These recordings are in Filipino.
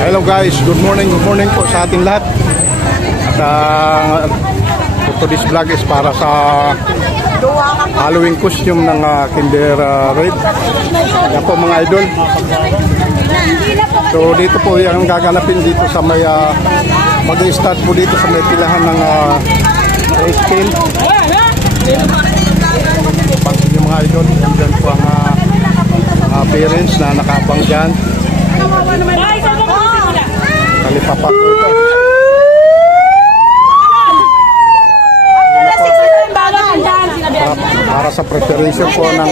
Hello guys, good morning po sa ating lahat. At today's vlog is para sa Halloween costume ng Kinder Red. Yan po mga idol. So dito po yung gaganapin dito sa may mag-start po dito sa may pilahan ng race team. Pansin yung mga idol, yan po ang parents na nakabang dyan. Kalipapak po ito. Para sa preparation po ng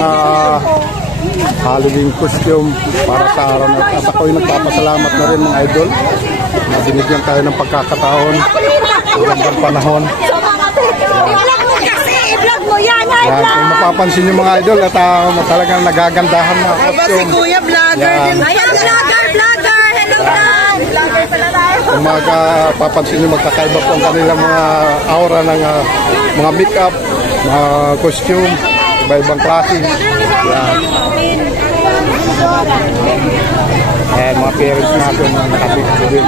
Halloween costume para sa araw na ito. At ako'y nagpapasalamat na rin mga idol na binigyan tayo ng pagkakataon magandang panahon. Yan, kung mapapansin nyo mga idol at talagang nagagandahan na costume. Si Kuya Vlogger din. Ayan, Vlogger! Hello vlogger pala tayo. Kung mapapansin nyo magkakaiba po ang kanilang mga aura ng mga make-up, mga costume, iba-ibang klase. Yan. Ayan, mga parents natin na nakapicture din.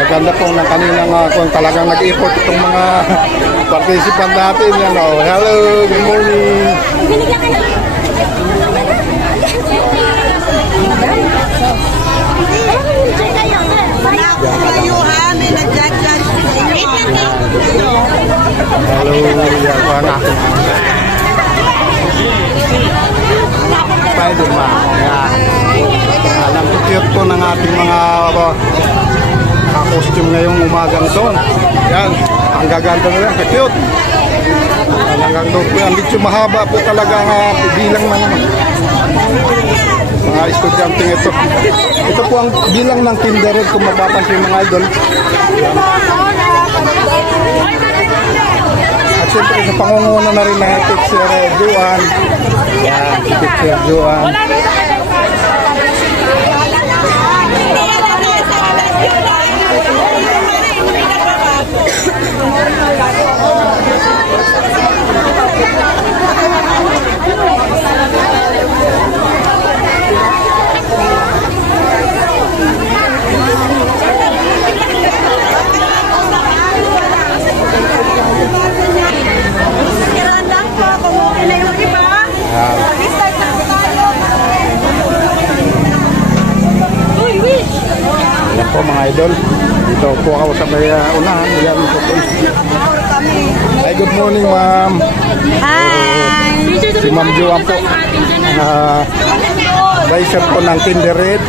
Maganda po ng kaninang kung talagang nag-effort itong mga participant natin. Yan, oh. Hello, good morning. Hello, yan po ang aking Spider-Man. Yan. Alam ko cute po ng ating mga costume ngayong umagang doon. Yan, ang gaganda na yan, cute. Hanggang doon po yan, medyo mahaba po talaga bilang ng mga estudyante ito. Ito po ang bilang ng Kinder Red kung mapapansin mga idol. Yan. At siyempre sa pangunguna na rin ng Teacher Juan. Yan, Teacher Juan. Yan po mga idol. Dito po ako sa may unahan. Yan po po. Hi, good morning ma'am. Hi! Si Ma'am Juan po. Advisor po ng Kinder Red.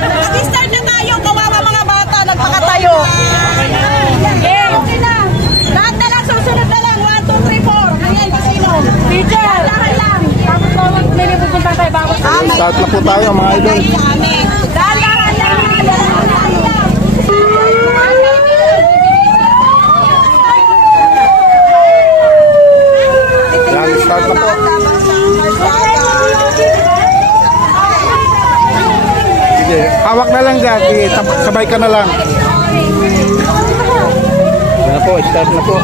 Mag-start na tayo. Kawawa mga bata. Nagpakatayo. Okay na. Lahat na lang. Susunod na lang. 1, 2, 3, 4. Ayan, kasino. Teacher. Lahat lang. Start na po tayo mga idol. Yan, start na po. Sige, hawak na lang dyan. Sabay ka na lang. Yan na po, start na po.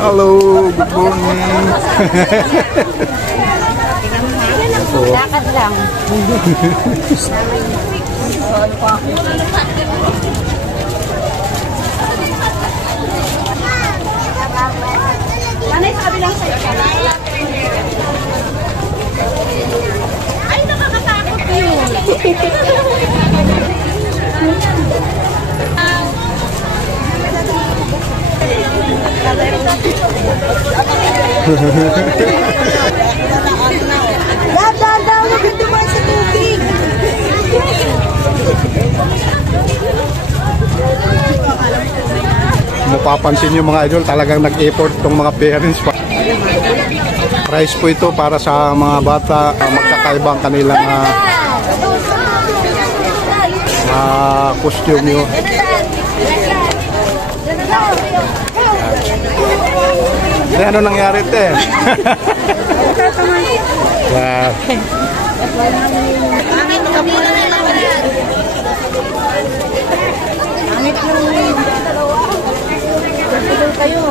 Hello, good morning. Lakad lang. Nanay, sa kabilang sa'yo. Ay, nakakatakot yun. Dahan-dahan, huwag hindi mo sa tubig. Mapapansin nyo mga idol, talagang nag-effort tong mga parents pa. Price po ito para sa mga bata, magkakaibang kanilang costume nyo. Ano nangyari ito eh? Yeah. Angit mo kabila na lang. Angit mo. Tulong kayo.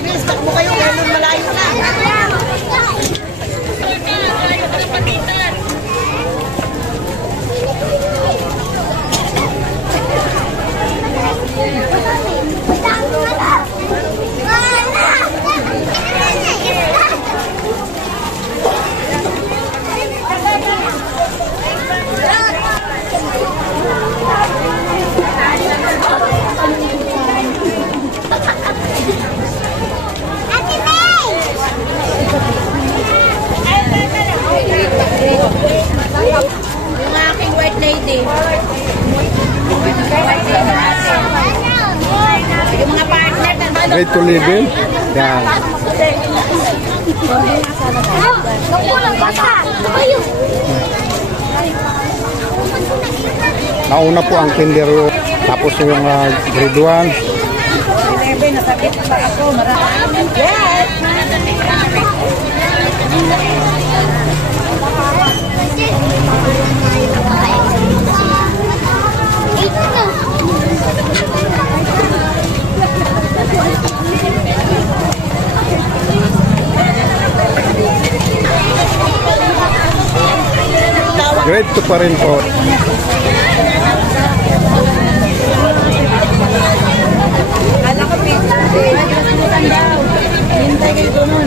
Miss, takbo kayo. Ganun malayo na. Yung aking white lady. Yung mga partner na Ready to live in? Yan. Nauna po ang kinder, tapos yung grade 1. nasakit pa ako. Yes! Grade 2 pa rin po. Kala ko pizza. Hintay kayo doon.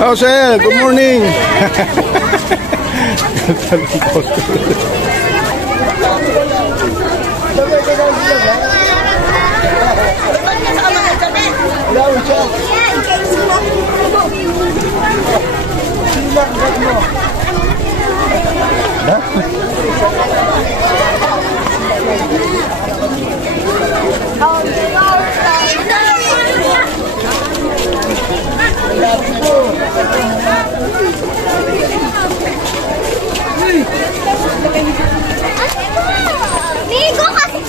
Oh, sir, good morning. Migo kasi.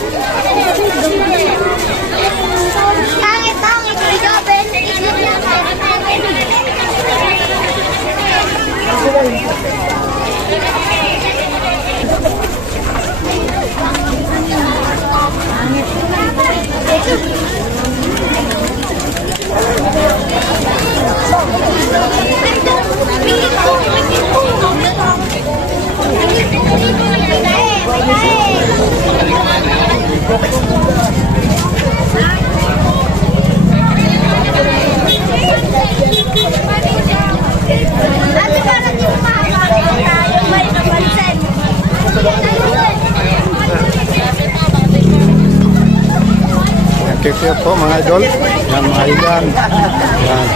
Pangit, idoben. Migo. cashier po mga idol. Yan mga ilan. Yan.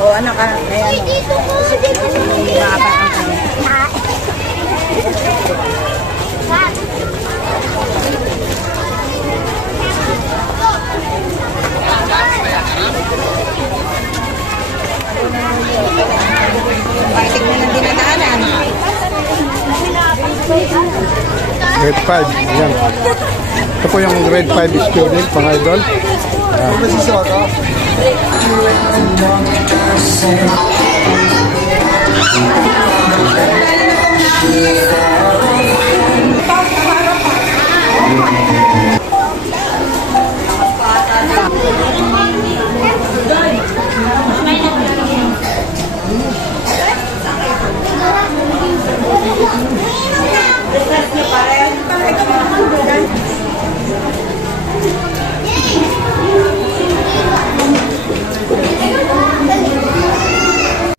O ano ka? Ayan. Dito ko, dito ko. Bakit mo nang dinadaanan? Grade 5. Yan. Ito po yung grade 5 student mga idol.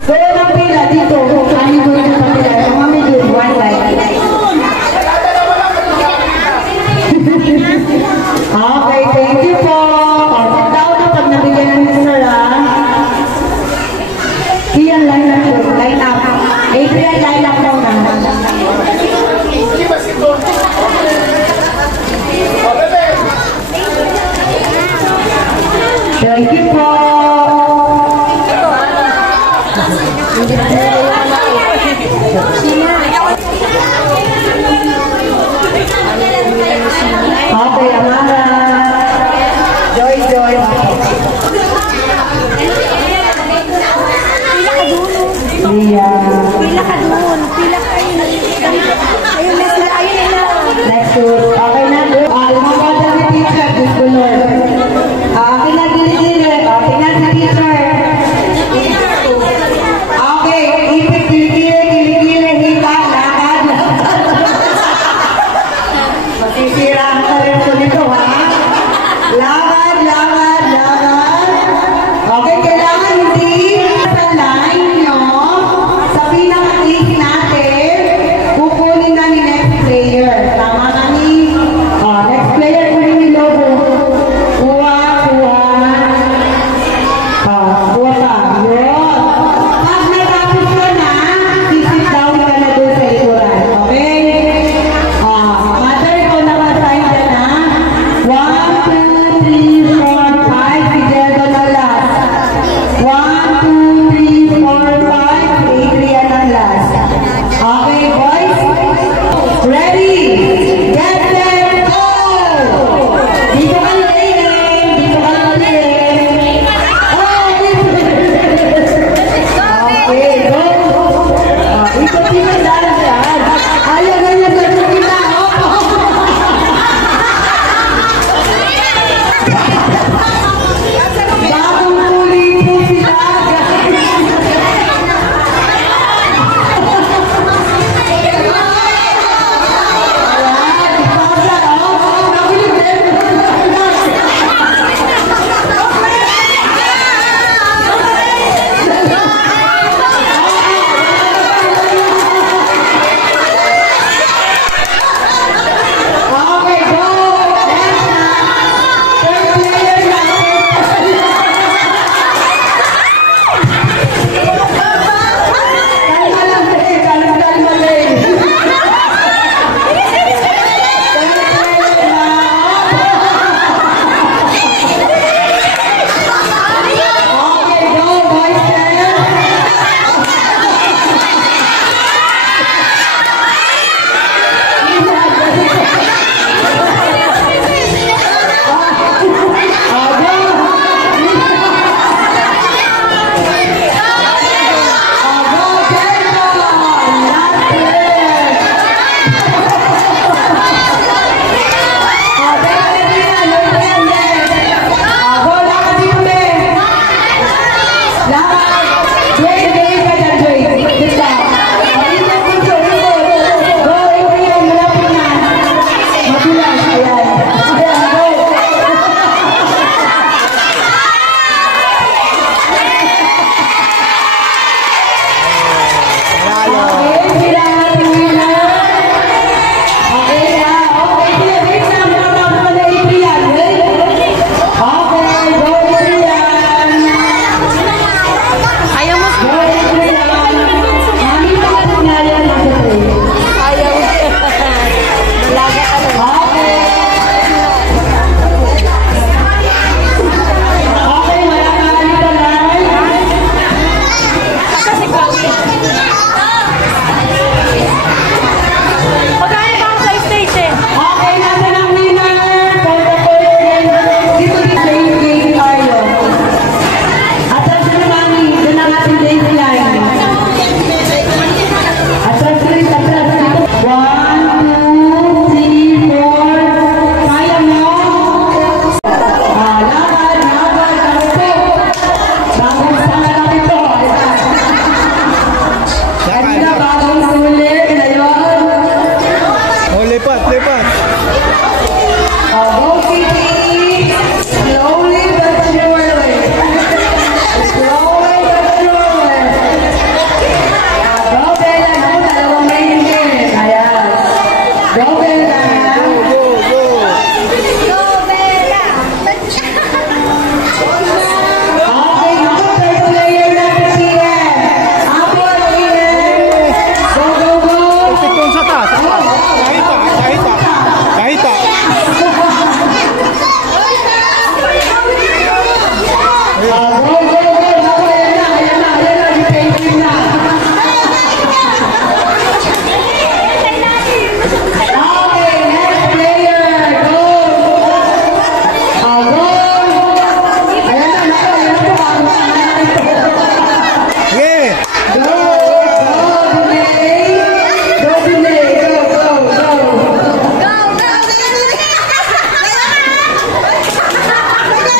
So, ang pila dito, ano yung pila? Mga may grade 1 like lipat. Go Kitty! Slowly but surely. Slowly but surely. Go Bella! Naku, dalawang minute. Ayan. Go Bella! Go, go. Go, Bella! Okay, naku, third player natin si Ian. Apple, Ian. Go, go, go! Tikon sa taas. Kahita. Kahita. Go, go, go! Naku, ayan na. Defending na. Okay, next player. Go! Go! Ayan na, naku, ayan na. Sige. Go! Go, Dunay! Go!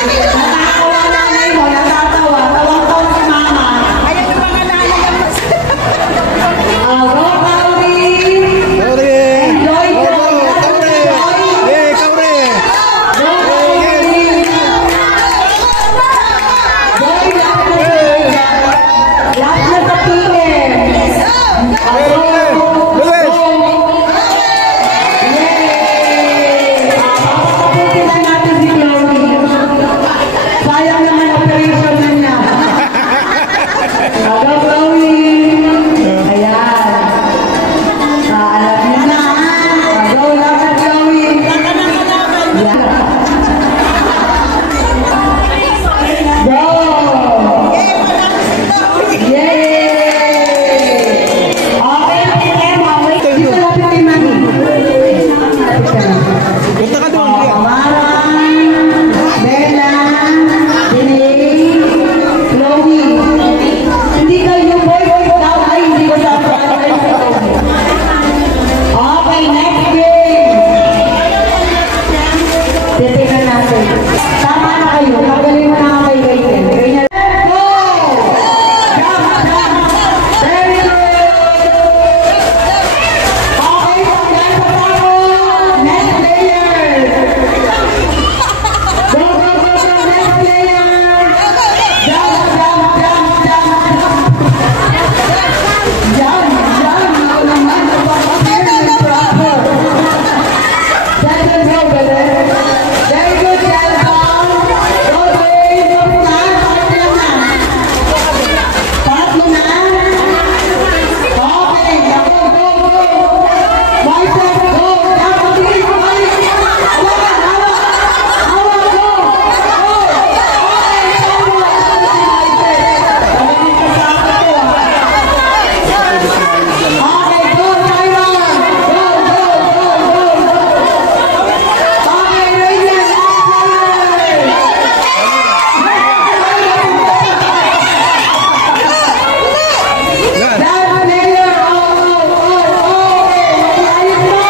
Natatawa nanay mo, natatawa. Tawang-tawa si mama. Ayan yung mga nanay. Go, Pauli! Kauri. Enjoy Go, go! Kauri. Yeah, Kauri. Go, Pauli! Boy, lahat na sa PM. Luis. Papapuntisan natin si Chloe. Sayang naman operation na niya. Go, Chloe! Ayan. Alam niyo na. Go, lahat Chloe. Ayan. Go! Yay! Okay, Emma, wait. Dito lapit kay Mami. Punta ka doon. Mara, Bella, Denise, Chloe. Hindi kayo boy daw. Ay, hindi ko sabi. Okay, next game. Titignan natin. Tama na kayo. Magaling mo na kay Rachel. Rachel, go! Jump, jump. Very good. Okay, yan pa tayo. Next player. Go, go, go, go. Next player. Jump, jump, jump, jump. Jump, jump. Ako naman. Napapapir ng proper. Second row, brother. Very good, Jalcom. Go, Dwayne. Go na. Tatlo na. Okay, go, go, go. Bicep, go. Jump, mabilis, mabilis. Hawakan, hawak. Hawak, go. Go. Okay, tama. Talagang kasama ko, Okay, go, Tyron. Go, go, go, go. Okay, Rachel, last player. Yan. Last player. Okay. Ayos mo.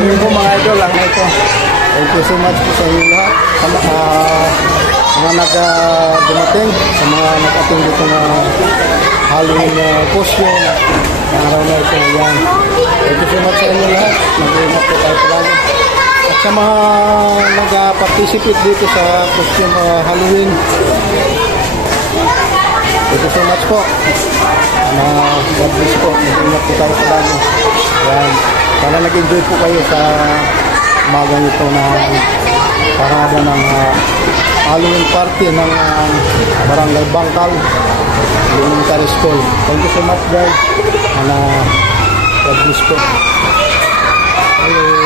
Yun po mga idol, ang ito. Thank you so much po sa inyo lahat. Mga nag-dumating, sa mga nag-attend dito na Halloween costume. Ang araw na ito, yan. Thank you so much sa inyo lahat. Nag-iingat po tayo palagi. At sa mga nag-participate dito sa costume Halloween, thank you so much po. God bless po. Nag-iingat po tayo palagi. Yan. Sana nag-enjoy po kayo sa umagang ito na parada ng Halloween party ng Barangay Bangkal Elementary School. Thank you so much guys. And God bless po. Hello.